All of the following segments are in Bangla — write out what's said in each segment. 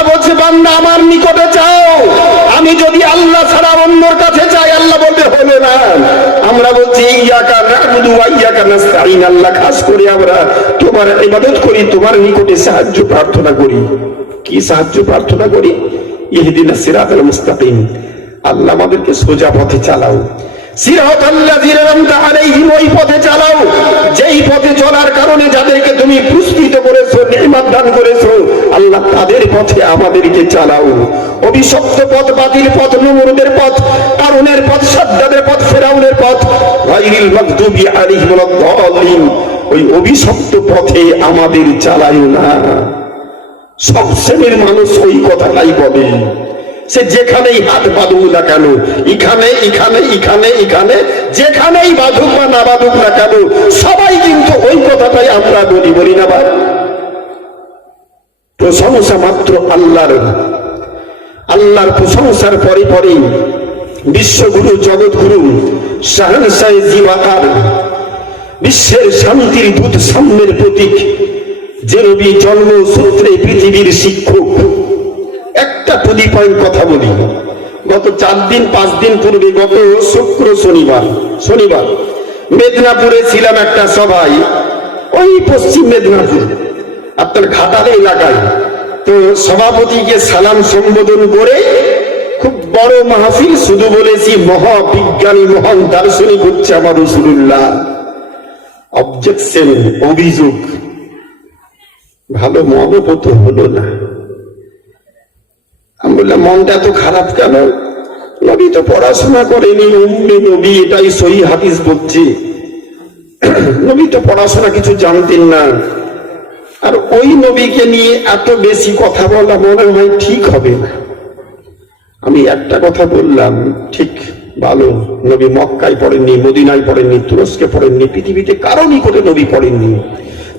আল্লাহ বলছে বান্দা আমার নিকটে চাও, আমি যদি আল্লাহ ছাড়া অন্যর কাছে চাই আল্লাহ বলবে হলো না। আমরা বলছি ইয়াকা না'বুদু ওয়া ইয়াকা নাস্তাঈন, আল্লাহ খাস করে আমরা তোমার ইবাদত করি, তোমার নিকটে সাহায্য প্রার্থনা করি। কি সাহায্য প্রার্থনা করি? ইহদিনাস সিরাতাল মুস্তাকিম, আল্লাহ আমাদেরকে সোজা পথে চালাও। সিরাতাল্লাযীনা আন'আমতা আলাইহিম, ওই পথে চালাও যেই পথে চলার কারণে যাদেরকে তুমি পুরস্কৃত করেছো, নিয়ামত দান করেছো, আল্লাহ তাদের পথে আমাদেরকে চালাও। অভিশপ্ত পথ, বাতিল পথ, নমরুদের পথ, কারুনের পথ, সাদ্দাদের পথ, ফিরাউনের পথ, গায়রিল মাগদুবি আলাইহিম ওয়াদ-দাল্লিন, ওই অভিশপ্ত পথে আমাদের চালায়ও না। সব শ্রেণীর মানুষ ওই কথাটাই বলে, সে যেখানেই হাত বাঁধুক না কেন, এখানে এখানে এখানে এখানে যেখানেই বাঁধুক বা না বাঁধুক না কেন, সবাই কিন্তু ওই কথাটাই আমরা বলি, বলি না ভাই? প্রশংসা মাত্র আল্লাহর, আল্লাহর প্রশংসার পরে পরে বিশ্বগুরু, জগৎগুরু, শাহনশাহে জীবাকার, বিশ্বের শান্তির দূত, সাম্যের প্রতীক, যে নবী জন্মসূত্রে পৃথিবীর শিক্ষক। একটা প্রদীপের কথা বলি, গত 4 দিন 5 দিন পূর্বে, গত শুক্র শনিবার মেদিনীপুরে ছিলাম একটা সভায়, ওই পশ্চিম মেদিনীপুর আপনার ঘাটাল এলাকায়। তো সভাপতিকে সালাম সম্বোধন করে খুব বড় মাহফিল, শুধু বলেছি মহাবিজ্ঞানী মহান দার্শনিক হচ্ছে আমার রাসূলুল্লাহ। অবজেকশন, অভিযোগ, ভালো মনোভূত হলো না। আমি বললাম মনটা তো খারাপ কেন? নবী তো পড়াশোনা করেনি, উম্মে নবী, এটাই সহিহ হাদিস বলছে। নবী তো পড়াশোনা কিছু জানতেন না, আর ওই নবীকে নিয়ে এত বেশি কথা বলা মনে হয় ঠিক হবে না। আমি একটা কথা বললাম, ঠিক ভালো, নবী মক্কায় পড়েননি, মদিনায় পড়েননি, তুরস্কে পড়েননি, পৃথিবীতে কারণই করে নবী পড়েননি।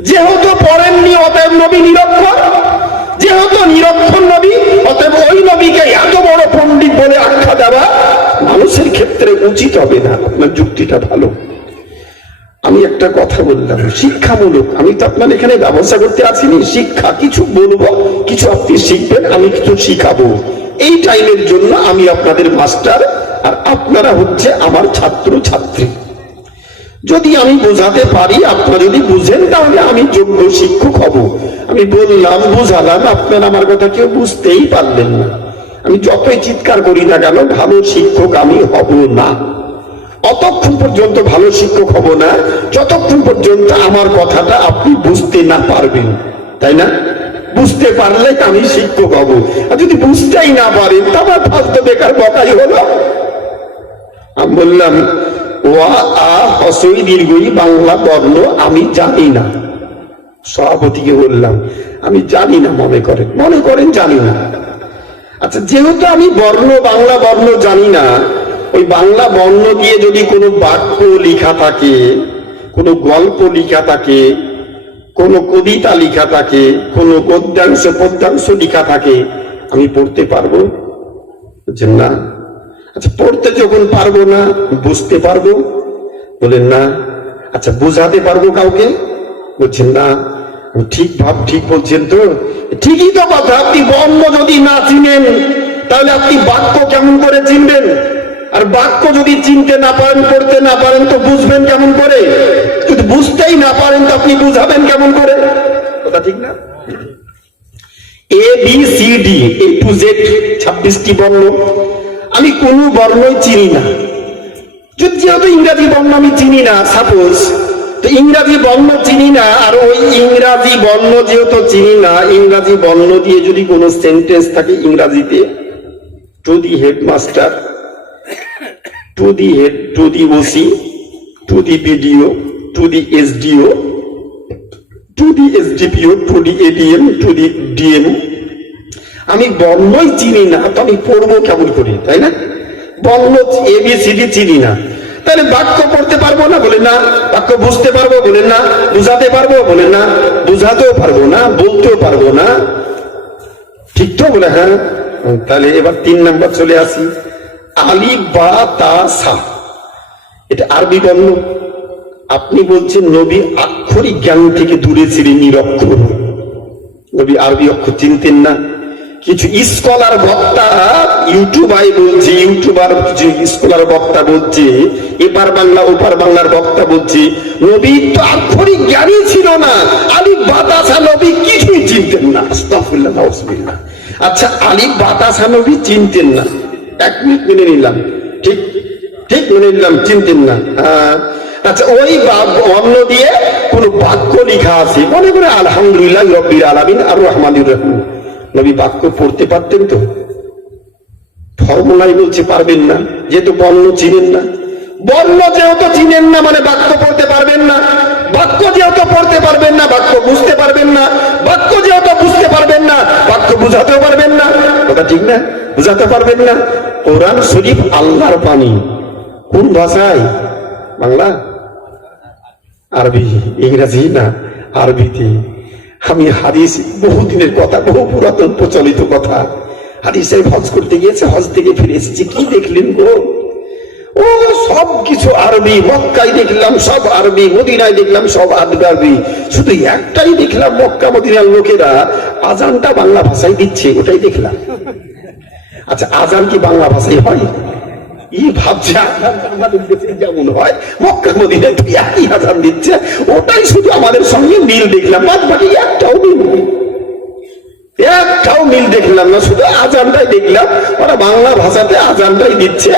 যেহেতু পড়েননি অতএব নবী নিরক্ষর, যেহেতু নিরক্ষর নবী অতএব ওই নবীকে এত বড় পণ্ডিত বলে আখ্যা দেওয়া মানুষের ক্ষেত্রে উচিত হবে না। আপনার যুক্তিটা ভালো। আমি একটা কথা বললাম শিক্ষামূলক, আমি তো আপনার এখানে ব্যবসা করতে আসিনি, শিক্ষা কিছু বলবো, কিছু আপনি শিখবেন, আমি কিছু শিখাবো। এই টাইমের জন্য আমি আপনাদের মাস্টার, আর আপনারা হচ্ছে আমার ছাত্র ছাত্রী। যদি আমি বোঝাতে পারি, আপনারা যদি বুঝেন, তাহলে আমি যোগ্য শিক্ষক হব। আমি বললাম, বুঝালাম, আপনারা আমার কথা কেউ বুঝতেই পারলেন না। আমি যতই চিৎকার করি না কেন, ভালো শিক্ষক আমি হব না। অতক্ষণ পর্যন্ত ভালো শিক্ষক হব না যতক্ষণ পর্যন্ত আমার কথাটা আপনি বুঝতে না পারবেন, তাই না? বুঝতে পারলে আমি শিক্ষক হব, আর যদি বুঝতেই না পারেন তা আমার ফালতু বেকার বকাই হলো। আমি বললাম ওয়া আ হসই দীর্ঘই বাংলা বর্ণ আমি জানি না। সভাপতিকে বললাম আমি জানি না, মনে করেন জানি না। আচ্ছা, যেহেতু আমি বাংলা বর্ণ জানি না, ওই বাংলা বর্ণ দিয়ে যদি কোনো বাক্য লেখা থাকে, কোনো গল্প লেখা থাকে, কোনো কবিতা লেখা থাকে, কোনো গদ্যাংশ পদ্যাংশ লেখা থাকে, আমি পড়তে পারবো? বলছেন না। আচ্ছা, পড়তে যখন পারবো না, বুঝতে পারবো? বলেন না। আচ্ছা, বুঝাতে পারবো কাউকে? বলছেন না। ঠিক বলছেন তো? ঠিকই তো কথা। আপনি বর্ণ যদি না চিনেন তাহলে আপনি বাক্য কেমন করে চিনবেন? আর বাক্য যদি চিনতে না পারেন, পড়তে না পারেন, তো বুঝবেন কেমন করে? যদি বুঝতেই না পারেন তো আপনি বুঝাবেন কেমন করে? কথা ঠিক না? A B C D A to Z 26টি বর্ণ, আমি কোন বর্ণই চিনি না। যেহেতু ইংরাজি বর্ণ আমি চিনি না, সাপোজ, তো ইংরাজি বর্ণ চিনি না, আর ওই ইংরাজি বর্ণ যেহেতু চিনি না, ইংরাজি বর্ণ দিয়ে যদি কোনো সেন্টেন্স থাকে ইংরাজিতে, to the headmaster, to the head, to the OC, to the BDO, to the SDO, to the SDPO, to the ADM, to the DM, আমি বর্ণই চিনি না, তো আমি পড়বো কেমন করে, তাই না? বর্ণ এবিসিডি চিনি না, তাহলে বাক্য পড়তে পারবো না? বলে না। বাক্য বুঝতে পারবো? বলে না। বুঝাতে পারবো? বলে না। বুঝাতেও পারবো না, বলতেও পারবো না। ঠিক তো? বলে হ্যাঁ। তাহলে এবার 3 নাম্বার চলে আসি। আলিফ বা তা সা, এটা আরবি বর্ণ। আপনি বলছেন নবী আক্ষরিক জ্ঞান থেকে দূরে ছিলেন, নিরক্ষর। নবী আরবি অক্ষর চিনতেন না, কিছু স্কলার বক্তা ইউটিউবার কিছু স্কলার বক্তা বলছে, এপার বাংলা ওপার বাংলার বক্তা বলছে নবী তো আক্ষরিক জ্ঞানী ছিল না, আলিফ বাতাসা নবী কিছুই চিনতেন না। আস্তাগফিরুল্লাহ নাউজুবিল্লাহ। আচ্ছা, আলিফ বাতাসা নবী চিনতেন না, 1 মিনিট মেনে নিলাম, ঠিক মেনে নিলাম, চিনতেন না। আচ্ছা, ওই অন্য দিয়ে কোন বাক্য লেখা আছে, মনে করে আলহামদুলিল্লাহ রাব্বিল আলামিন আর রহমানির রহিম, নবী বাক্য পড়তে পারতেন তো? ফর্মুলাই বলছে পারবেন না, যেহেতু বর্ণ চিনেন না। বর্ণ যেহেতু চিনেন না মানে বাক্য পড়তে পারবেন না। বাক্য যেহেতু পড়তে পারবেন না বাক্য বুঝতে পারবেন না। বাক্য যেহেতু বুঝতে পারবেন না বাক্য বুঝাতেও পারবেন না। কথা ঠিক না? বুঝাতে পারবেন না। কোরআন শরীফ আল্লাহর বাণী, কোন ভাষায়? বাংলা, আরবি, ইংরেজি না, আরবিতে। আমি হাদিস, বহুদিনের কথা, বহু পুরাতন প্রচলিত কথা, হাদিসের হজ করতে গিয়েছে, হজ থেকে ফিরে এসেছি, কি দেখলেন গো? ও সব কিছু আরবি, মক্কায় দেখলাম সব আরবি, মদিনায় দেখলাম সব আরবি, শুধু একটাই দেখলাম মক্কা মদিনার লোকেরা আজানটা বাংলা ভাষায় দিচ্ছে, ওটাই দেখলাম। আচ্ছা, আজান কি বাংলা ভাষায় হয়? ই ভাবছে আমাদের দেশে যেমন হয় মক্কা মদিনায় তো একই আজান দিচ্ছে, ওটাই শুধু আমাদের সঙ্গে মিল দেখলাম, বাদ বাকি একটাও মিল দেখলাম না, শুধু আজানটাই দেখলাম। ওরা বাংলা ভাষাতে আজানটাই দিচ্ছে,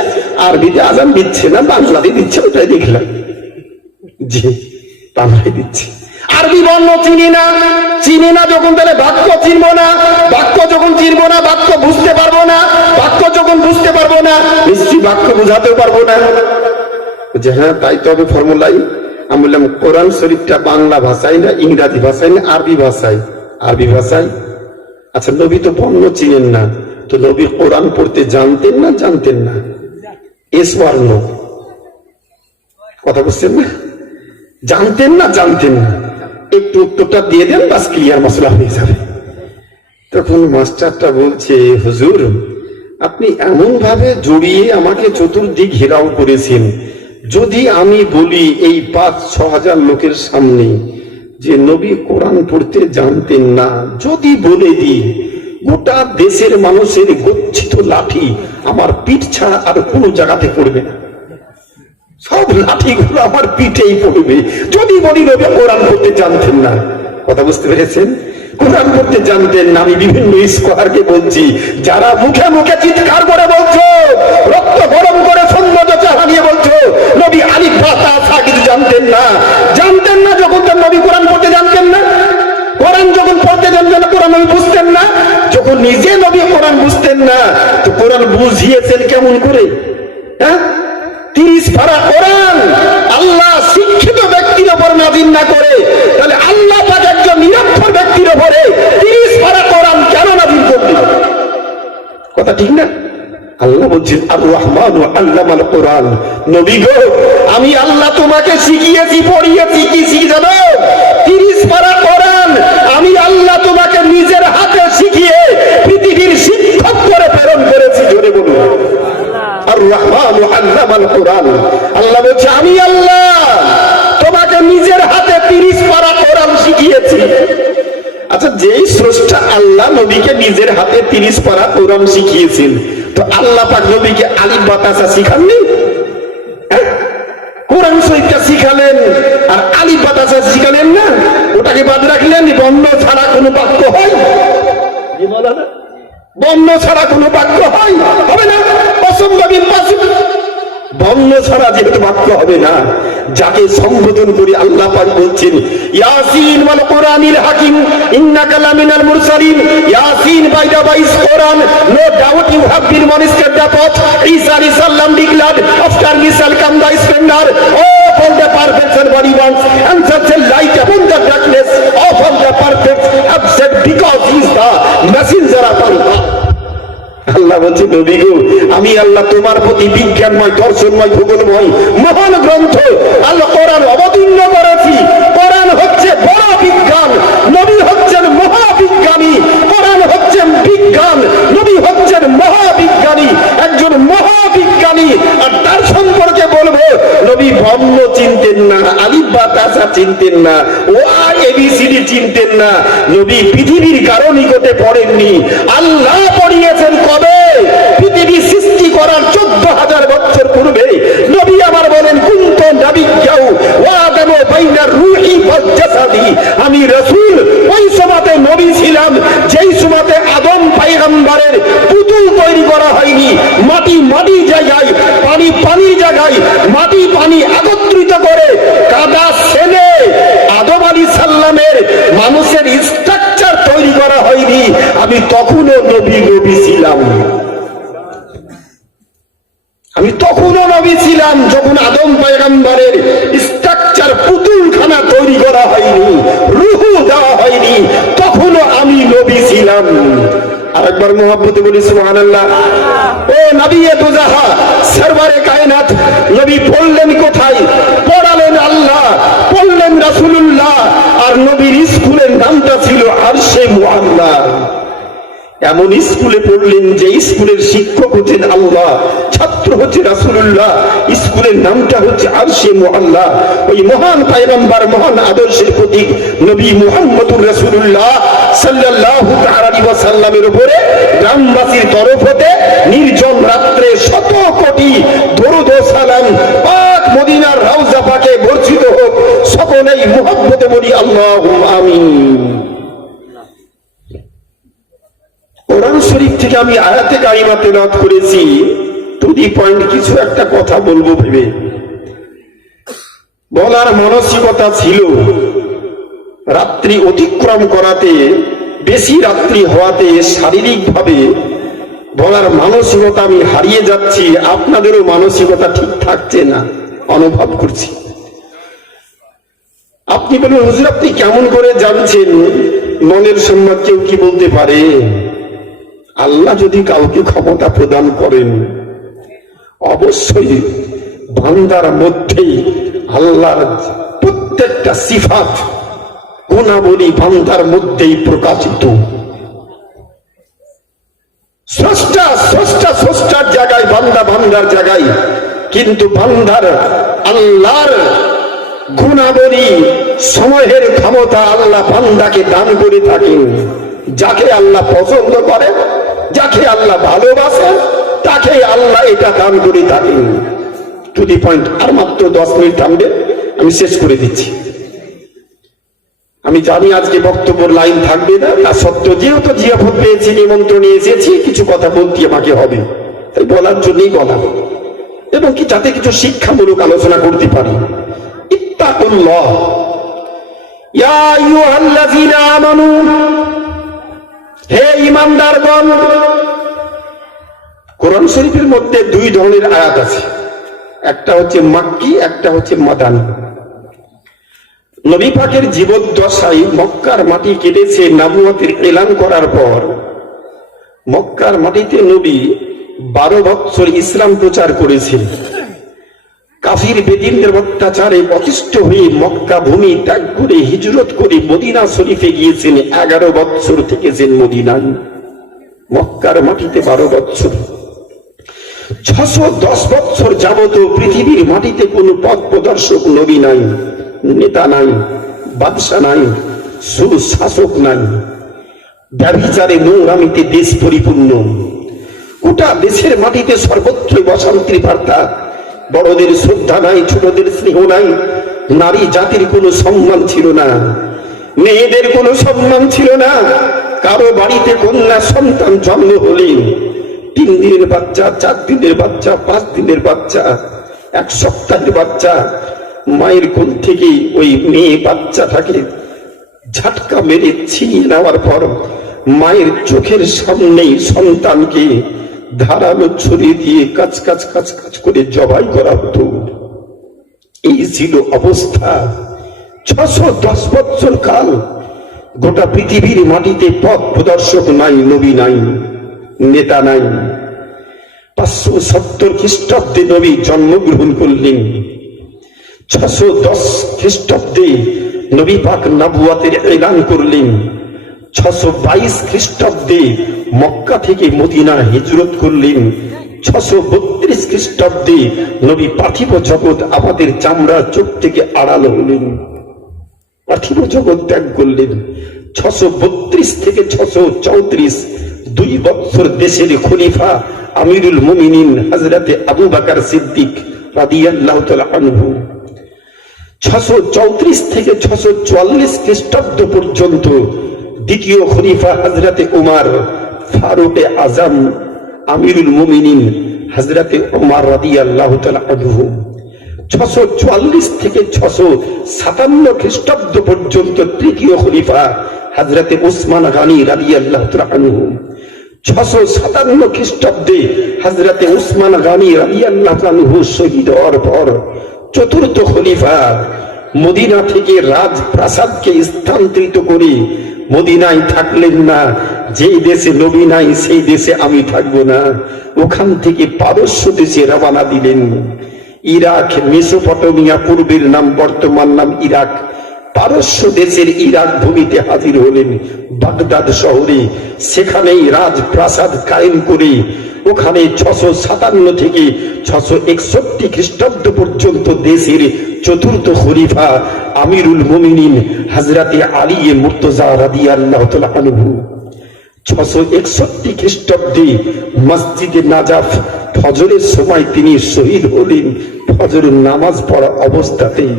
আরবিতে আজান দিচ্ছে না, বাংলাতে দিচ্ছে, ওটাই দেখলাম। জি, বাংলায় দিচ্ছে। আরবি বর্ণ চিনি না যখন, তাহলে বাক্য চিনবো না। বাক্য যখন চিনবো না বাক্য বুঝতে পারবো না। বাক্য যখন বুঝতে পারবো না নিশ্চয়ই বাক্য বুঝাতেও পারবো না। যে হ্যাঁ, তাই তো হবে ফর্মুলাই। আমি বললাম কোরআন শরীফটা বাংলা ভাষায় না, ইংরাজি ভাষায় না, আরবি ভাষায়? আরবি ভাষায়। আচ্ছা, নবী তো বর্ণ চিনেন না, তো নবী কোরআন পড়তে জানতেন না? জানতেন না? এস বর্ণ, কথা বুঝছেন না? জানতেন না? জানতেন না? একটু উত্তরটা দিয়ে দেন, বাস ক্লিয়ার, মশলা হয়ে যাবে। তখন মাস্টারটা বলছে, হুজুর আপনি এমন ভাবে জড়িয়ে আমাকে চতুর্দিক ঘেরাও করেছেন, যদি আমি বলি এই 5-6 হাজার লোকের সামনে যে নবী কোরআন পড়তে জানতেন না, যদি বলে দিই গোটা দেশের মানুষের গচ্ছিত লাঠি আমার পিঠ ছাড়া আর কোনো জায়গাতে পড়বে না, সব লাঠিগুলো আমার পিঠেই পড়বে। যদি বলি নবী কোরআন পড়তে জানতেন না। কথা বুঝতে পেরেছেন? কোরআন পড়তে জানতেন না। আমি বিভিন্ন স্কলারকে বলছি, যারা মুখে মুখে চিৎকার করে বলছো, রক্ত গরম করে সন্ন্যত চাহা নিয়ে বলছো নবী আলিফ বাতাসা কিছু জানতেন না। জানতেন না যখন তার নবী কোরআন পড়তে জানতেন না। কোরআন যখন পড়তে জানতেন না, কোরআন নবী বুঝতেন না। যখন নিজে নবী কোরআন বুঝতেন না, তো কোরআন বুঝিয়েছেন কেমন করে? হ্যাঁ, 30 পারা কোরআন আল্লাহ শিক্ষিত ব্যক্তির উপর নাযিল না করে, তাহলে আল্লাহ পাক একজন নিরক্ষর ব্যক্তির উপরে 30 পারা কোরআন কেন নাযিল করলেন? কথা ঠিক না? আল্লাহ বলছেন আর রহমান আল্লামাল কোরআন, নবী গো আমি আল্লাহ তোমাকে শিখিয়েছি, পড়িয়েছি, কি শিখিয়ে জানো? 30 পারা কোরআন আমি আল্লাহ তোমাকে নিজের হাতে শিখিয়ে পৃথিবীর শিক্ষক করে প্রেরণ করেছি। জোরে বলুন আর রহমান আল্লামাল কোরআন। আল্লাহ বলছে আমি আল্লাহ তোমাকে নিজের হাতে 30 পারা কোরআন শিখিয়েছি। আচ্ছা, যেই স্রষ্টা আল্লাহ নবীকে নিজের হাতে 30 পারা কোরআন শিখিয়েছেন, তো আল্লাহ পাক নবীকে আলিফ বাতাসা শিখাননি? কোরআন শরীফটা শিখালেন আর আলিফ বাতাসা শিখালেন না? ওটাকে বাদ রাখলেন। বর্ণ ছাড়া কোনো বাক্য হয়? বর্ণ ছাড়া কোনো বাক্য হয়? হবে না, অসম্ভব, ইম্পসিবল। বর্ণ ছাড়া যেহেতু বাক্য হবে না, যাকে সম্বোধন করে আল্লাহ পাক বলছেন ইয়াসিন ওয়াল কোরআনিল হাকিম ইন্নাকা লামিনাল মুরসালিন। Yasin by the wise Quran, no doubt you have been ministered the path Isa alayhi salam declared after Misal come the splendor of all the perfect and body ones and such a light upon the darkness of all the perfect have said because he is the messenger of Allah. আল্লাহ বলছে নবী গো আমি আল্লাহ তোমার প্রতি বিজ্ঞানময়, দর্শনময়, ভূগোলময় মহান গ্রন্থ আল্লাহ কোরআন অবতীর্ণ করেছি। কোরআন হচ্ছে বড় বিজ্ঞান, নবী হচ্ছেন মহাবিজ্ঞানী। কোরআন হচ্ছেন বিজ্ঞান, নবী হচ্ছেন মহাবিজ্ঞানী, একজন মহাবিজ্ঞানী। আর তার সম্পর্কে বলবো নবী বর্ণ চিনতেন না, আলিফ বাতাসা চিনতেন না, ওয়া এবিসিডি চিনতেন না। নবী পৃথিবীর কারো নিকটে পড়েননি, আল্লাহ পয়গম্বরের পুতুল তৈরি করা হয়নি। মাটি মাটির জায়গায়, পানি পানির জায়গায়, মাটি পানি একত্রিত করে কাদা ছেলে আদম আলাইহিস সালামের মানুষের স্ট্রাকচার তৈরি করা হয়নি। আমি তখনও নবী ছিলাম। আমি তখনও নবী ছিলাম যখন আদম পয়গম্বরের স্ট্রাকচার পুতুলখানা তৈরি করা হয়নি, রূহ দেওয়া হয়নি, তখনও আমি নবী ছিলাম। আরেকবার মুহাব্বতে বলি সুবহানাল্লাহ। ও নবী দুজাহা সরওয়ারে কায়নাত, নবী পড়লেন কোথায়? পড়ালেন আল্লাহ, পড়লেন রাসূলুল্লাহ, আর নবীর স্কুলের নামটা ছিল আরশে মুআল্লা। এমন স্কুলে পড়লেন যে স্কুলের শিক্ষক হচ্ছেন আল্লাহ, ছাত্র হচ্ছে রাসূলুল্লাহ, স্কুলের নামটা হচ্ছে আরশে মুআল্লা। ওই মহান পয়গম্বর, মহান আদর্শের প্রতীক নবী মুহাম্মদুর রাসূলুল্লাহ সাল্লাল্লাহু আলাইহি ওয়াসাল্লামের উপরে গ্রামবাসীর তরফ হতে নির্জন রাত্রে শত কোটি দরুদ ও সালাম পাক মদিনার রওজা পাকে বর্ষিত হোক। সকলেই মুহাব্বতে বলি আল্লাহুম্মা আমিন। কোরআন শরীফ থেকে আমি আয়াতে কারিমা তেলাওয়াত করেছি। টু দি পয়েন্ট কিছু একটা কথা বলবো ভেবে বলার মানসিকতা ছিল। রাত্রি অতিক্রম করাতে, বেশি রাত্রি হওয়াতে শারীরিকভাবে বলার মানসিকতা আমি হারিয়ে যাচ্ছি। আপনাদেরও মানসিকতা ঠিক থাকছে না, অনুভব করছি। আপনি বলেন হুজুর আপনি কেমন করে জানছেন? মনের সম্মান কেউ কি বলতে পারে? আল্লাহ যদি কাউকে ক্ষমতা প্রদান করেন, অবশ্যই বান্দার মধ্যেই আল্লাহর প্রত্যেকটা সিফাত গুণাবলী বান্দার মধ্যেই প্রকাশিত। স্রষ্টার জায়গায় বান্দা, বান্দার জায়গায়, কিন্তু বান্দার আল্লাহর গুণাবলী সময়ের ক্ষমতা আল্লাহ বান্দাকে দান করে থাকেন। যাকে আল্লাহ পছন্দ করে, যাকে আল্লাহ ভালোবাসে, তাকে আল্লাহ এটা দান করে থাকেন। To the point. আর মাত্র 10 মিনিট থামবে, আমি শেষ করে দিচ্ছি। আমি জানি আজকে বক্তব্যের লাইন থাকবে না, তা সত্ত্বেও যেহেতু জিয়াফত পেয়েছি, নিমন্ত্রণে এসেছি, কিছু কথা বলতে আমাকে হবে, তাই বলার জন্যই বলা, এবং কি যাতে কিছু শিক্ষামূলক আলোচনা করতে পারি। ইত্তাকুল্লাহ ইয়া আইয়ুহাল্লাযীনা আমানু, হে ঈমানদারগণ। কোরআন শরীফের মধ্যে 2 ধরনের আয়াত আছে, একটা হচ্ছে মাক্কি, একটা হচ্ছে মাদানী। নবী পাকের জীবদ্দশায় মক্কার মাটি কেটেছে নবুয়তের এলান করার পর। মক্কার মাটিতে নবী 12 বছর ইসলাম প্রচার করেছেন। কাফির বেদিনদের অত্যাচারে অতিষ্ঠ হয়ে মক্কা ভূমি ত্যাগ করে হিজরত করে মদিনা শরীফে গিয়েছেন। 11 বছর থেকেছেন মদিনায়, মক্কার মাটিতে 12 বছর। 610 বছর যাবত পৃথিবীর মাটিতে কোন পথ প্রদর্শক নবী নাই, নেতা নাই, বাদশা নাই, সুশাসক নাই। ব্যভিচারে নোংরামিতে দেশ পরিপূর্ণ। গোটা দেশের মাটিতে সর্বত্রই অশান্তির বার্তা। বড়দের শ্রদ্ধা নাই, ছোটদের স্নেহ নাই, নারী জাতির কোনো সম্মান ছিল না, মেয়েদের কোনো সম্মান ছিল না। কারো বাড়িতে কন্যা সন্তান জন্ম হলে 3 দিনের বাচ্চা, 4 দিনের বাচ্চা, 5 দিনের বাচ্চা, 1 সপ্তাহের বাচ্চা, মায়ের কোল থেকে ওই মেয়ে বাচ্চাটাকে ঝাটকা মেরে ছিনিয়ে নেওয়ার পর মায়ের চোখের সামনেই সন্তানকে ধারালো ছুরি দিয়ে কাজ কাজ কাজ কাজ করে জবাই করা হতো। এই ছিল অবস্থা। 610 বছর কাল গোটা পৃথিবীর মাটিতে পথ প্রদর্শক নাই, নবী নাই, নেতা নাই। 570 খ্রিস্টাব্দে নবী জন্মগ্রহণ করলেন। 610 খ্রিস্টাব্দে নবী পাক নবুয়তের এলান করলেন। 622 খ্রিস্টাব্দে মক্কা থেকে মদিনা হিজরত করলেন। 632 খ্রিস্টাব্দে নবী পার্থিব জগৎ আমাদের চামড়া চোখ থেকে আড়াল হলেন, পার্থিব জগৎ ত্যাগ করলেন। 632 থেকে 634 2 বছর দেশের খলিফা আমিরুল মুমিনিন হযরতে আবু বকর সিদ্দিক রাদিয়াল্লাহু তাআলা আনহু। 634 থেকে 644 খ্রিস্টাব্দ পর্যন্ত দ্বিতীয় খলিফা হযরতে উমর ফারুকে আজম আমিরুল মুমিনিন হযরতে ওমর রাদিয়াল্লাহু তাআলা আনহু 644 থেকে 657 খ্রিস্টাব্দ পর্যন্ত তৃতীয় খলিফা হযরতে উসমান গনি রাদিয়াল্লাহু তাআলা আনহু 657 খ্রিস্টাব্দে হযরতে উসমান গনি রাদিয়াল্লাহু তাআলা আনহু শহীদ হওয়ার পর চতুর্থ খলিফা মদিনা থেকে রাজপ্রাসাদকে স্থানান্তরিত করে মদিনায় থাকলেন না। যেই দেশে নবী নাই সেই দেশে আমি থাকবো না, ওখান থেকে পারস্য দেশে রওনা দিলেন। ইরাক, মেসোপটেমিয়া, পূর্বের নাম বর্তমান নাম ইরাক, পারস্য দেশের ইরাক ভূমিতে হাজির হলেন বাগদাদ শহরে। সেখানেই রাজপ্রাসাদ কায়েম করে ওখানে 657 থেকে 661 খ্রিস্টাব্দ পর্যন্ত দেশের চতুর্থ খলিফা আমিরুল মুমিনিন হযরতে আলী মুর্তজা রাদিয়াল্লাহু তাআলা আনহু 661 খ্রিস্টাব্দে মসজিদে নাজাফ ফজরের সময় তিনি শহীদ হলেন। ফজরের নামাজ পড়া অবস্থাতেই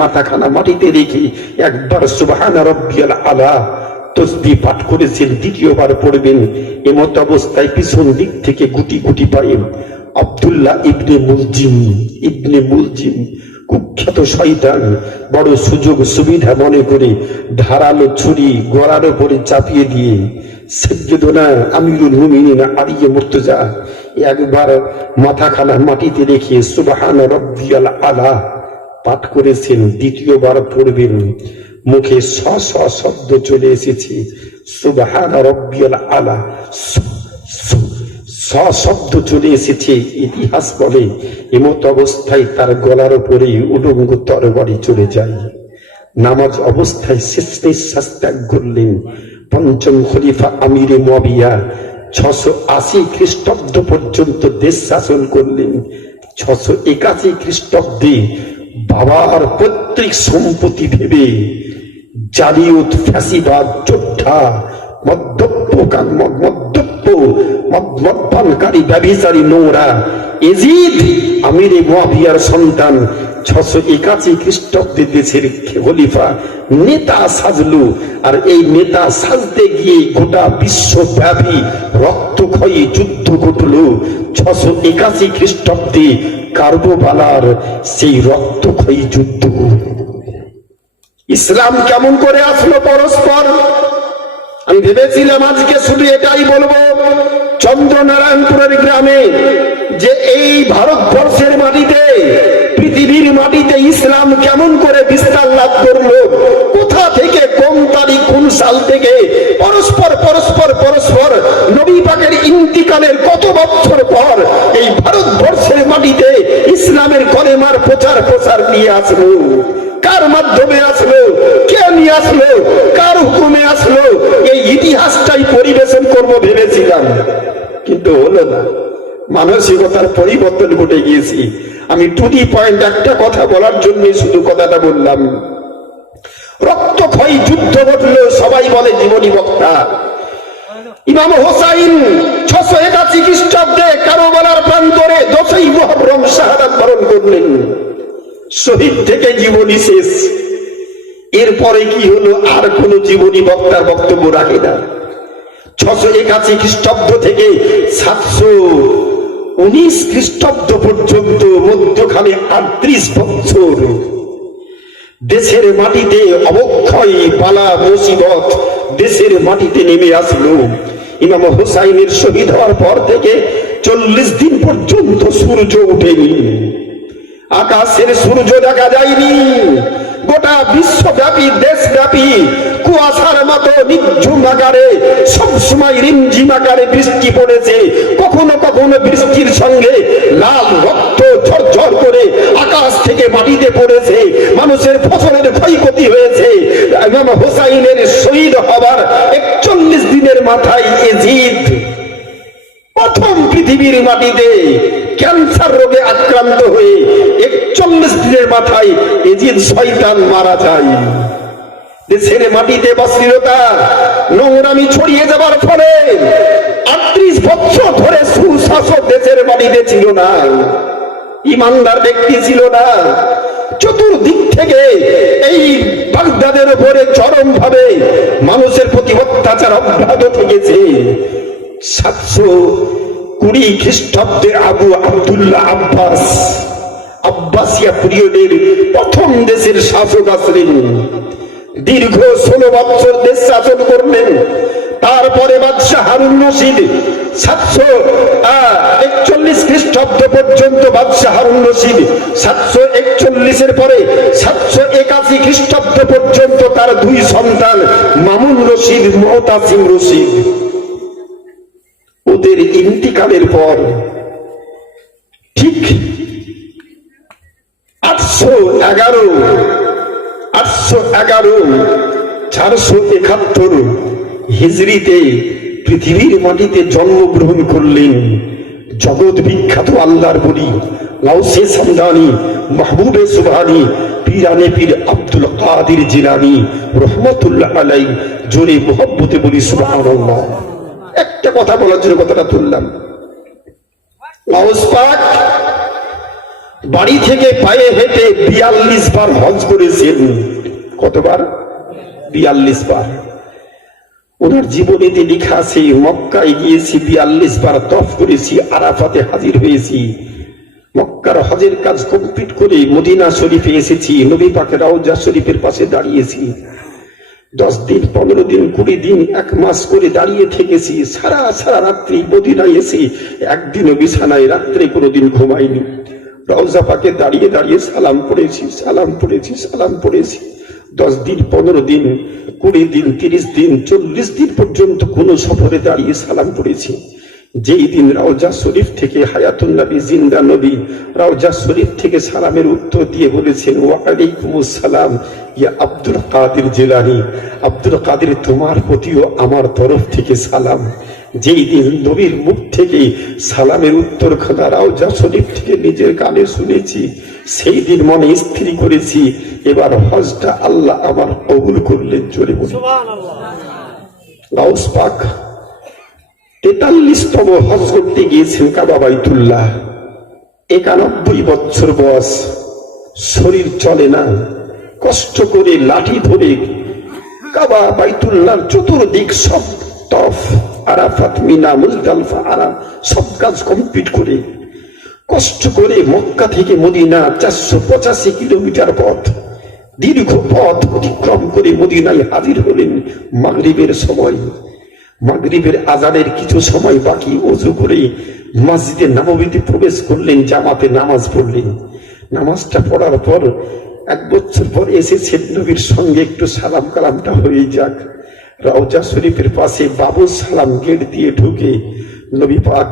মাথাখানা মাটিতে রেখে একবার সুবহান রাব্বিয়াল আলা তসবিহ পাঠ করেছেন, দ্বিতীয়বার পড়বেন। এমত অবস্থায় পিছন দিক থেকে গুটি গুটি পায়ে আব্দুল্লাহ ইবনে মুলজিম কুখ্যাত শয়তান বড় সুযোগ সুবিধা মনে করে ধারালো ছুরি গলার উপরে চাপিয়ে দিয়ে সাইয়্যিদুনা আমিরুল মুমিনিন আলী মুর্তজা একবার মাথাখানা মাটিতে রেখে সুবহান রাব্বিয়াল আলা পাঠ করেছেন, দ্বিতীয়বার পড়বেন। মুখে স শব্দ চলে এসেছে, সুবহান রাব্বিয়াল আলা শব্দ চলে এসেছে। ইতিহাস বলে এমত অবস্থায় তার গলার উপরে উলঙ্গ তরবারি চলে যায়। নামাজ অবস্থায় শেষ নিঃশ্বাস ত্যাগ করলেন। পঞ্চম খলিফা আমিরে মুয়াবিয়া 680 খ্রিস্টাব্দ পর্যন্ত দেশ শাসন করলেন। 681 খ্রিস্টাব্দে বাবার পৈতৃক সম্পত্তি ভেবে জালিয়াত, ফ্যাসিবাদ, যোদ্ধা, মদ্যপানকারী, ব্যভিচারী, নোংরা এজিদ আমিরে মুয়াবিয়ার সন্তান 681 খ্রিস্টাব্দে দেশের খলিফা নেতা সাজলো। আর এই নেতা সাজতে গিয়ে গোটা বিশ্বব্যাপী রক্তক্ষয়ী যুদ্ধ ঘটল। 681 খ্রিস্টাব্দে কারবালার সেই রক্তক্ষয়ী যুদ্ধ। ইসলাম কেমন করে আসলো পরস্পর? আমি ভেবেছিলাম আজকে শুধু এটাই বলবো, চন্দ্রনারায়ণপুরের গ্রামে যে এই ভারতবর্ষের মাটিতে, পৃথিবীর মাটিতে ইসলাম কেমন করে বিস্তার লাভ করলো, কোথা থেকে, কোন তারিখ, কোন সাল থেকে পরস্পর নবী পাকের ইন্তিকালের কত বছর পর এই ভারতবর্ষের মাটিতে ইসলামের কলেমার প্রচার নিয়ে আসলো। কার মাধ্যমে আসলো, কে নিয়ে আসলো, কার হুকুমে আসলো, এই ইতিহাসটাই পরিবেশন করব ভেবেছিলাম, কিন্তু হলো না। মানসিকতার পরিবর্তন ঘটে গিয়েছি। আমি টু দি পয়েন্ট একটা কথা বলার জন্য শুধু কথাটা বললাম। রক্তক্ষয়ী যুদ্ধ ঘটল, সবাই বলে জীবনী বক্তা। ইমাম হোসাইন 681 খ্রিস্টাব্দে কারবালার প্রান্তরে 10ই মুহররম শাহাদাত বরণ করলেন। শহীদ থেকে জীবনী শেষ। এরপরে কি হলো? আর কোন জীবনী বক্তার বক্তব্য রাখে না। 681 খ্রিস্টাব্দ থেকে 719 খ্রিস্টাব্দ পর্যন্ত মধ্যখানে 38 বছর দেশের মাটিতে অবক্ষয়, বালা মুসিবত দেশের মাটিতে নেমে আসলো। ইমাম হোসাইনের শহীদ হওয়ার পর থেকে 40 দিন পর্যন্ত সূর্য ওঠেনি, আকাশের সূর্য দেখা যায়নি। গোটা বিশ্বব্যাপী, দেশব্যাপী কুয়াশার মতো নিঝুম আকারে সবসময় রিমঝিম আকারে বৃষ্টি পড়েছে। কখনো কখনো বৃষ্টির সঙ্গে লাল রক্ত ঝরঝর করে আকাশ থেকে মাটিতে পড়েছে। মানুষের ফসলের ক্ষয়ক্ষতি হয়েছে। ইমাম হোসাইনের শহীদ হবার 41 দিনের মাথায় এজিদ প্রথম পৃথিবীর মাটিতে ক্যান্সার রোগে আক্রান্ত হয়ে 41 দিনের মাথায় এজিদ শয়তান মারা যায়। দেশের মাটিতে অশ্লীলতা, নোংরামি ছড়িয়ে যাবার ফলে 38 বছর ধরে সুশাসক দেশের মাটিতে ছিল না, ইমানদার ব্যক্তি ছিল না। চতুর্দিক থেকে এই বাগদাদের উপরে চরম ভাবে মানুষের প্রতি অত্যাচার অব্যাহত থেকেছে। 720 খ্রিস্টাব্দে আবু আব্দুল্লাহ আব্বাসিয়া পিরিয়ডের প্রথম দেশের শাসক আসলেন। দীর্ঘ 16 বছর দেশ শাসন করলেন। তারপরে বাদশাহ হারুন রশিদ 741 খ্রিস্টাব্দ পর্যন্ত বাদশাহ হারুন রশিদ, 741 পরে 781 খ্রিস্টাব্দ পর্যন্ত তার 2 সন্তান মামুন রশিদ, মুতাসিম রশিদ। ওদের ইন্তিকালের পর ঠিক 471 হিজরিতে পৃথিবীর মাটিতে জন্মগ্রহণ করলেন জগৎ বিখ্যাত আল্লাহর বলি লাউসে সামদানি, মাহবুবে সুবহানি, পীরানে পীর আব্দুল কাদির জিলানী রহমতুল্লাহ আলাইহি। জোরে মুহাব্বতে বলি সুবহানাল্লাহ। একটা কথা বলার জন্য কথাটা তুললাম। লাউস পাক বাড়ি থেকে পায়ে হেঁটে 42 বার হজ করেছেন। কতবার? 42 বার। ওনার জীবনীতে লেখা আছে, মক্কায় গিয়েছি 42 বার তফ করেছি, আরাফাতে হাজির হয়েছি, মক্কার হজের কাজ কমপ্লিট করে মদিনা শরীফে এসেছি, নবী পাকের রওজা শরীফের পাশে দাঁড়িয়েছি, 10 দিন 15 দিন 20 দিন 1 মাস করে দাঁড়িয়ে থেকেছি, সারা রাত্রি মদিনায় এসে একদিনও বিছানায় রাত্রে কোনোদিন ঘুমাইনি। রওজা পাকে দাঁড়িয়ে দাঁড়িয়ে সালাম পড়েছি 10 দিন 15 দিন 20 দিন 30 দিন 40 দিন পর্যন্ত কোন সফরে দাঁড়িয়ে সালাম পড়েছি। যেই দিন রওজা শরীফ থেকে হায়াতুন নবী জিন্দা নবী রওজা শরীফ থেকে সালামের উত্তর দিয়ে বলেছেন, ওয়া আলাইকুমুস সালাম ইয়া আব্দুল কাদের জিলানী, আব্দুল কাদের তোমার প্রতিও আমার তরফ থেকে সালাম। যেই দিন নবীর মুখ থেকে সালামের উত্তর খানা রওজা শরীফ থেকে নিজের কানে শুনেছি, সেই দিন মনে স্থির করেছি এবার হজটা আল্লাহ আমার কবুল করলেন। জোরে বলি সুবহানাল্লাহ। গাউস পাক 43তম হজ করতে গিয়েছেন কাবা বাইতুল্লাহ। 91 বছর বয়স, শরীর চলে না, কষ্ট করে লাঠি ধরে কাবা বাইতুল্লাহর চতুর্দিক সব তফ, আরাফাত, মিনা, মুজদালিফা, সব কাজ কমপ্লিট করে কষ্ট করে মক্কা থেকে মদিনা 485 কিলোমিটার পথ, দীর্ঘ পথ অতিক্রম করে মদিনায় হাজির হলেন মাগরিবের সময়। মাগরিবের আজানের কিছু সময় বাকি, ওযু করে মসজিদে নববীতে প্রবেশ করলেন, জামাতে নামাজ পড়লেন। নামাজটা পড়ার পর 1 বছর পর এসেছেন নবীর সঙ্গে একটু সালাম কালামটা হয়ে যাক। রওজা শরীফের পাশে বাবু সালাম গেট দিয়ে ঢুকে নবী পাক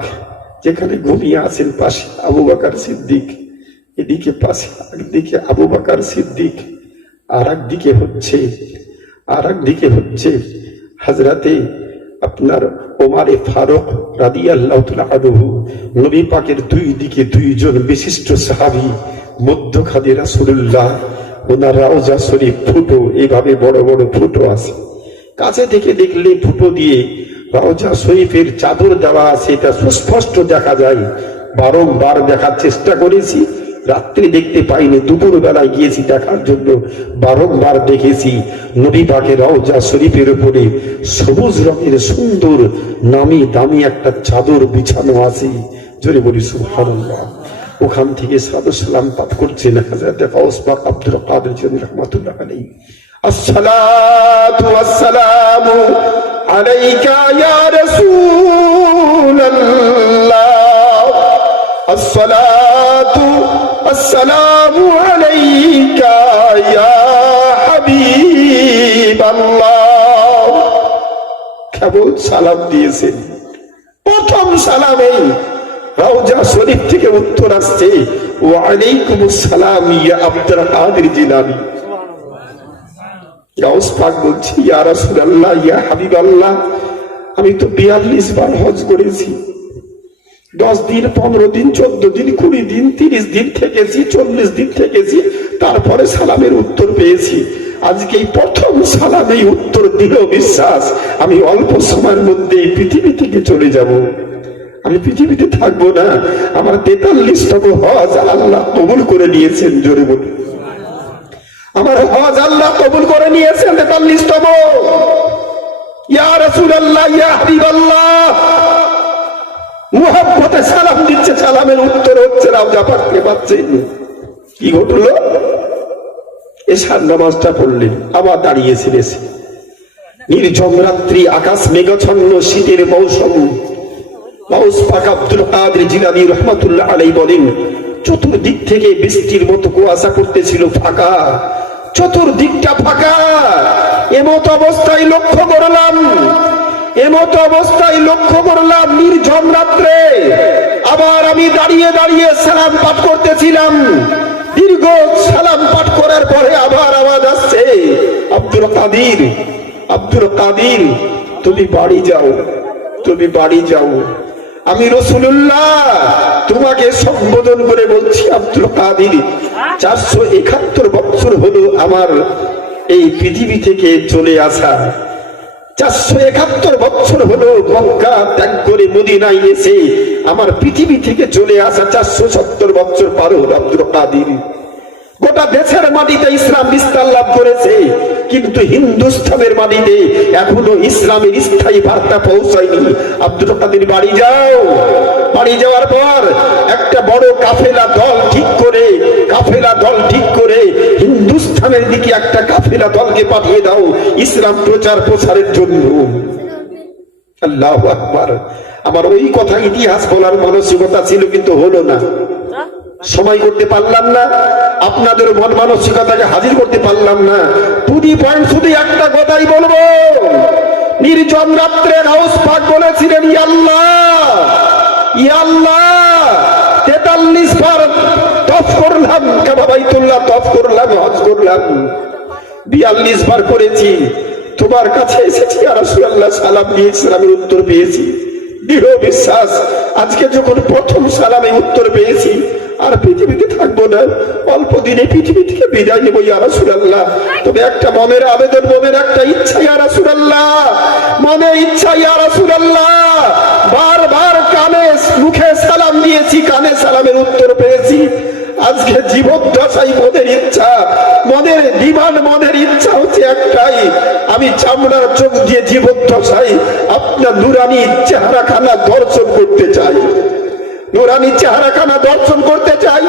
যেখানে ঘুমিয়ে আছেন, পাশে আবু বকর সিদ্দিক, এদিকে পাশে একদিকে আবু বকর সিদ্দিক, আর একদিকে হচ্ছে হযরতে আপনার ওমরে ফারুক রাদিয়াল্লাহু তাআলা আনহু। নবী পাকের 2 দিকে 2 জন বিশিষ্ট সাহাবী, মধ্যখানে রাসূলুল্লাহ। ওনার রওজা শরীফ ফুটো, এইভাবে বড় বড় ফুটো আছে, কাছে থেকে দেখলে ফুটো দিয়ে রওজা শরীফের চাদর দেওয়া আছে, এটা সুস্পষ্ট দেখা যায়। বারংবার দেখার চেষ্টা করেছি, রাত্রি দেখতে পাইনি, দুপুর বেলায় গিয়েছি দেখার জন্য, বারংবার দেখেছি নবী পাকের রওজা শরীফের উপরে সবুজ রঙের সুন্দর নামি দামি একটা চাদর বিছানো আছে। জোরে বলি সুবহানাল্লাহ। ওখান থেকে সালাতু সালাম পাঠ করছেন হযরত গাউস পাক আব্দুল কাদের জিলানী রাহমাতুল্লাহ আলাইহি। আসসালাতু ওয়াসসালামু আলাইকা ইয়া রাসূলুল্লাহ, আসসালাতু ওয়াসসালামু আলাইকা ইয়া হাবিবাল্লাহ। কেবল সালাম দিয়েছেন, প্রথম সালামেই রওজা শরীফ থেকে উত্তর আসছে, ওয়া আলাইকুমুস সালাম ইয়া আব্দুল কাদের জিলানী। গাউস পাক বলছি, ইয়া রাসূলুল্লাহ ইয়া হাবিবাল্লাহ, আমি তো 42 বার হজ করেছি, 10 দিন 15 দিন 14 দিন 20 দিন 30 দিন থেকেছি, 40 দিন থেকেছি, তারপরে সালামের উত্তর পেয়েছি। আজকে এই প্রথম সালামেই উত্তর দিল বিশ্বাস আমি অল্প সময়ের মধ্যে পৃথিবী থেকে চলে যাব, আমি পৃথিবীতে থাকবো না। আমার 43তম হজ আল্লাহ কবুল করে নিয়েছেন। জোরে বলি আমার হজ আল্লাহ কবুল করে নিয়েছেন 43তম। ইয়া রাসূলুল্লাহ, ইয়া হাবিবাল্লাহ, মুহাব্বতে সালাম দিচ্ছে, সালামের উত্তর হচ্ছে রওজা পাককে পাচ্ছেন। কি ঘটলো? এশার নামাজটা পড়লেন, আবার দাঁড়িয়েছে বেশি। নির্ঝম রাত্রি, আকাশ মেঘাচ্ছন্ন, শীতের মৌসুম। গাউস পাক আব্দুল কাদের জিলানী রাহমাতুল্লাহ আলাইহি বলেন, চতুর্দিক থেকে বৃষ্টির মতো কুয়াশা করতেছিল, ফাঁকা, চতুর্দিকটা ফাঁকা। এমত অবস্থায় লক্ষ্য করলাম নির্ঝম রাত্রে আবার আমি দাঁড়িয়ে দাঁড়িয়ে সালাম পাঠ করতেছিলাম। দীর্ঘ সালাম পাঠ করার পরে আবার আওয়াজ আসছে, আব্দুল কাদের, তুমি বাড়ি যাও। আমি রাসূলুল্লাহ তোমাকে সম্বোধন করে বলছি, আব্দুল কাদের, 471 বছর হলো আমার এই পৃথিবী থেকে চলে আসা। 471 বছর হলো মক্কা ত্যাগ করে মদিনায় এসে আমার পৃথিবী থেকে চলে আসা 470 বছর পার হলো। আব্দুল কাদের, গোটা দেশের মাটিতে ইসলাম বিস্তার লাভ করেছে, কিন্তু হিন্দুস্তানের মাটিতে এখনো ইসলামের স্থায়ী বার্তা পৌঁছায়নি। আব্দুল কাদের, বাড়ি যাওয়ার পর একটা বড় কাফেলা দল ঠিক করে হিন্দুস্তানের দিকে একটা কাফেলা দলকে পাঠিয়ে দাও ইসলাম প্রচারের জন্য। আল্লাহু আকবার। আমার ওই কথা ইতিহাস বলার মানসিকতা ছিল, কিন্তু হলো না, সময় করতে পারলাম না, আপনাদের মন মানসিকতাকে হাজির করতে পারলাম না। টুডি পয়েন্ট শুধু একটা কথাই বলবো, নির্জন রাত্রে গাউস পাক বলেছিলেন, ইয়া আল্লাহ 43 বার তওয়াফ করলাম, কাবা বাইতুল্লাহ তওয়াফ করলাম, হজ করলাম, 42 বার করেছি, তোমার কাছে এসেছি ইয়া রাসূলুল্লাহ, সালাম দিয়ে ইসলামের উত্তর পেয়েছি। দৃঢ় বিশ্বাস, আজকে যখন প্রথম সালামে উত্তর পেয়েছি, আর পৃথিবীতে থাকবো না, অল্প দিনে পৃথিবী থেকে বিদায় নেবো ইয়া রাসূলুল্লাহ। তবে একটা মনের আবেদন, মনের একটা ইচ্ছা ইয়া রাসূলুল্লাহ, মনের ইচ্ছা ইয়া রাসূলুল্লাহ। বারবার কানে মুখে সালাম দিয়েছি, কানে সালামের উত্তর পেয়েছি। আজকে জীবদ্দশায় মনের ইচ্ছা, মনের ডিমান্ড, মনের ইচ্ছা হচ্ছে একটাই, আমি চামড়ার চোখ দিয়ে জীবদ্দশায় আপনার নুরানি চেহারাখানা দর্শন করতে চাই, নুরানি চেহারাখানা দর্শন করতে চাই।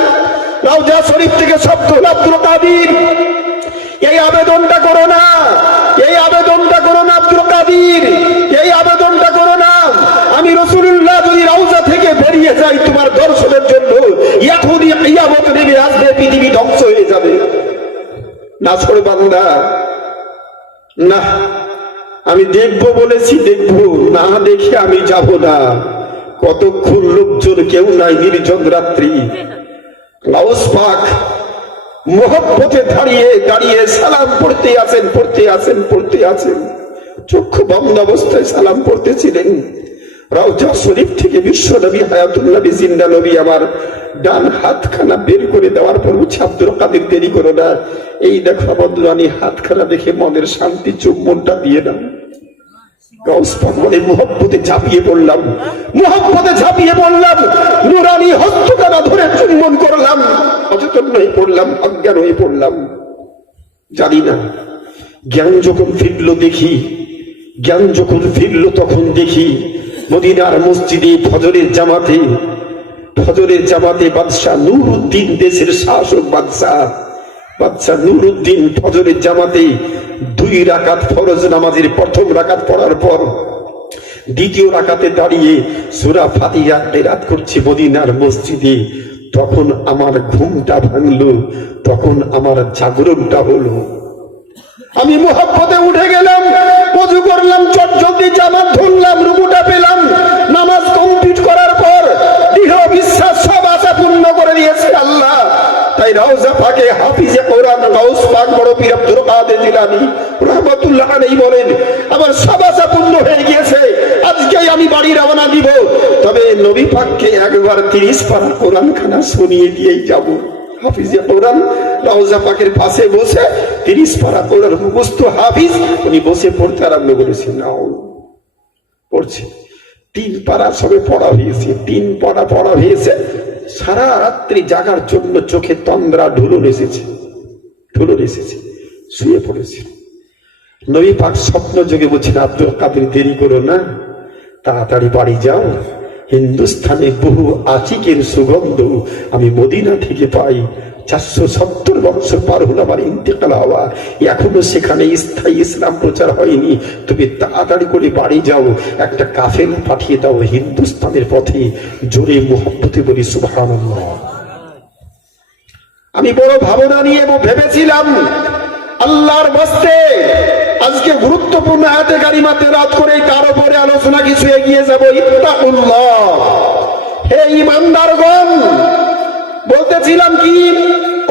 রওজা শরীফ থেকে শব্দ হলো, আব্দুল কাদের, এই আবেদনটা করো না, আব্দুল কাদের, এই আবেদনটা করো না। আমি রাসূলুল্লাহ যদি রওজা থেকে বেরিয়ে যাই তোমার দর্শনের জন্য, এখনই কিয়ামত নেমে আসবে, পৃথিবী ধ্বংস হয়ে যাবে। না ছোড় বান্দা, না, আমি দেখবো বলেছি, দেখবো না, দেখে আমি যাব না। কতক্ষণ লোকজন কেউ নাই, নির্জন রাত্রি। গাউস পাক মুহাব্বতে দাঁড়িয়ে সালাম পড়তে আছেন, চক্ষু বন্ধ অবস্থায় সালাম পড়তেছিলেন। রওজা শরীফ থেকে বিশ্ব নবী হায়াতুল নবী জিন্দা নবী আমার ডান হাতখানা বের করে দেওয়ার পর বলছে, আব্দুল কাদের, দেরি করো না, এই দেখো আমার নুরানি হাতখানা দেখে মনের শান্তি চুম্বনটা দিয়ে দাও। গাউস পাক বলে, মুহাব্বতে ঝাঁপিয়ে পড়লাম, নুরানি হস্তখানা ধরে চুম্বন করলাম, অচেতন হয়ে পড়লাম, অজ্ঞান হয়ে পড়লাম। জানি না, জ্ঞান যখন ফিরলো তখন দেখি মদিনার মসজিদে ফজরের জামাতে বাদশাহ নুরউদ্দিন, দেশের শাসক বাদশাহ নুরউদ্দিন ফজরের জামাতে 2 রাকাত ফরজ নামাজের প্রথম রাকাত পড়ার পর দ্বিতীয় রাকাতে দাঁড়িয়ে সূরা ফাতিহা কিরাত করছে মদিনার মসজিদে। তখন আমার ঘুমটা ভাঙলো, তখন আমার জাগরণটা হলো। আমি মুহাব্বতে উঠে গেলাম, ওযু করলাম, চটজলদি জামাত ধরলাম, রুকুটা পেলাম। নামাজ কমপ্লিট করার পর দৃঢ় বিশ্বাস, সব আশা পূর্ণ করে দিয়েছে আল্লাহ। তাই রওজা পাকে হাফিজে কোরআন গাউস পাক বড় পীর আব্দুল কাদের জিলানী রাহমাতুল্লাহ আলাইহি বলেন, আমার সব আশা পূর্ণ হয়ে গিয়েছে, আজকেই আমি বাড়ি রওনা দিব। তবে নবী পাককে একবার 30 পারা কোরআন খানা শুনিয়ে দিয়েই যাব। হাফিজে কোরআন রওজা পাকের পাশে বসে 30 পারা কোরআন মুখস্থ হাফিজ, উনি বসে পড়তে আরম্ভ করেছেন। পড়ছে 3 পারা সবে পড়া হয়েছে, 3 পারা পড়া হয়েছে। সারা রাত্রি জাগার জন্য চোখে তন্দ্রা ঢুলুন এসেছে। ঝুলন এসেছে, শুয়ে পড়েছে। নবী পাক স্বপ্ন যোগে বলছেন, আব্দুল কাদের দেরি করো না, তাড়াতাড়ি বাড়ি যাও, হিন্দুস্থানে বহু আচিকের সুগন্ধ আমি মদিনা থেকে পাই। 470 বছর পার হলো আমার ইন্তেকাল হওয়া, এখনো সেখানে স্থায়ী ইসলাম প্রচার হয়নি। তুমি তাড়াতাড়ি করে বাড়ি যাও, একটা কাফেলা পাঠিয়ে দাও হিন্দুস্তানের পথে। জোরে মুহাব্বতে বলি সুবহানাল্লাহ। আমি বড় ভাবনা নিয়ে ভেবেছিলাম আল্লাহর বাস্তে আজকে গুরুত্বপূর্ণ আয়াতে কারিমা তেলাওয়াত করে তার উপরে আলোচনা কিছু এগিয়ে যাব। ইত্তাকুল্লাহ, হে ঈমানদারগণ, বলতেছিলাম কি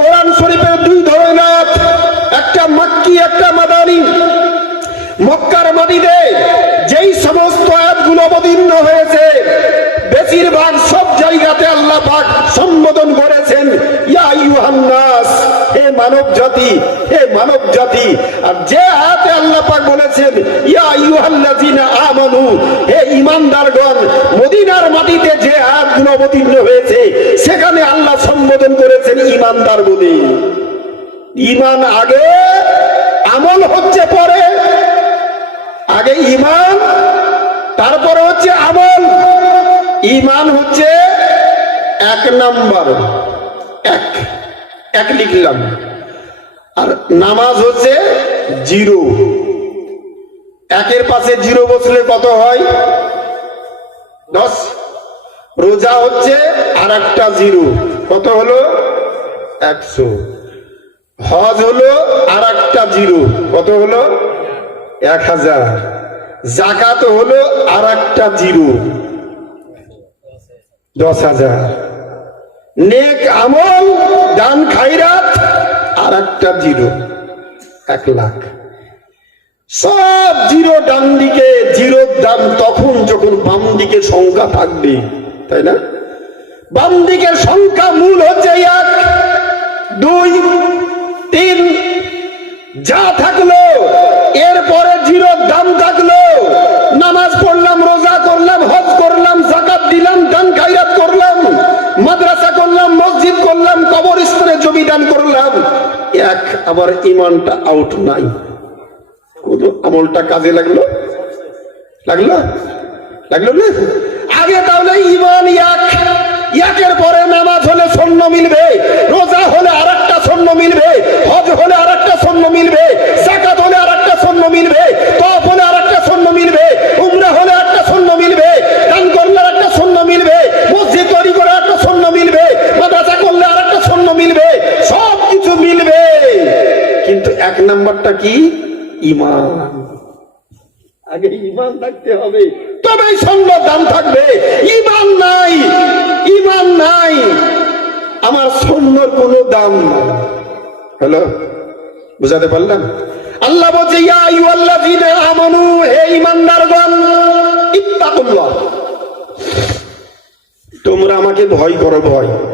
কোরআন শরীফের দুই ধরনের, একটা মাক্কি একটা মাদানী। মক্কার মাটিতে যেই সমস্ত আয়াতগুলো অবতীর্ণ হয়েছে বেশিরভাগ সব জায়গাতে আল্লাহ পাক সম্বোধন করেছেন ইয়া আইয়ুহান নাস, হে মানব জাতি, হে মানব জাতি। আর যে আয়াতে আল্লাহ পাক বলেছেন ইয়া আইয়ুহাল্লাযিনা আমানু, হে ঈমানদারগণ, মদিনার মাটিতে যে আয়াতগুলো অবতীর্ণ হয়েছে সেখানে আল্লাহ সম্বোধন করেছেন ঈমানদার বলে। ঈমান আগে, আমল হচ্ছে পরে। আগে ঈমান, তারপরে হচ্ছে আমল। ঈমান হচ্ছে 1 নাম্বার, এক লিখলাম। আর নামাজ হচ্ছে 0। 1-এর পাশে 0 বসলে কত হয়? 10। রোজা হচ্ছে আর একটা 0, কত হলো? 100। হজ হলো আর একটা 0, কত হলো? 1000। যাকাত হলো আর একটা 0, 10,000। নেক আমল, দান খায়রাত আর একটা 0, 1 লাখ। সব 0 ডান দিকে। 0 দাম তখন যখন বাম দিকে সংখ্যা থাকবে, তাই না? বাম দিকের সংখ্যা মূল হচ্ছে 1, 2, 3, যা থাকলো এরপরে 0 দাম থাকলো। নামাজ পড়লাম, রোজা করলাম, হজ করলাম, যাকাত দিলাম, দান খায়রাত করলাম, মাদ্রাসা করলাম, মসজিদ করলাম, কবরস্থানে জমি দান করলাম, 1। আবার ঈমানটা আউট নাই, কোন আমলটা কাজে লাগলো না। আগে তাহলে ঈমান 1, 1-এর পরে নামাজ হলে শূন্য মিলবে, রোজা হলে আর একটা শূন্য মিলবে, হজ হলে আর একটা শূন্য মিলবে, যাকাত হলে আর একটা শূন্য মিলবে, তওয়াফ হলে আর একটা শূন্য মিলবে, উমরা হলে একটা শূন্য মিলবে, দান করলে আর একটা শূন্য মিলবে, মসজিদ তৈরি করে একটা শূন্য মিলবে, মাদ্রাসা করলে আর একটা শূন্য মিলবে, সব কিছু মিলবে। কিন্তু 1 নাম্বারটা কি? ঈমান। আগে ঈমান থাকতে হবে, তবেই শূন্য দাম থাকবে। ঈমান নাই, আমার শূন্যর কোনো দাম নাই। হ্যালো, বুঝাতে পারলাম? আল্লাহ বলছে ইয়া আইয়ুহাল্লাযীনা আমানু, হে ঈমানদারগণ, ইত্তাকুল্লাহ, তোমরা আমাকে ভয় করো, ভয়।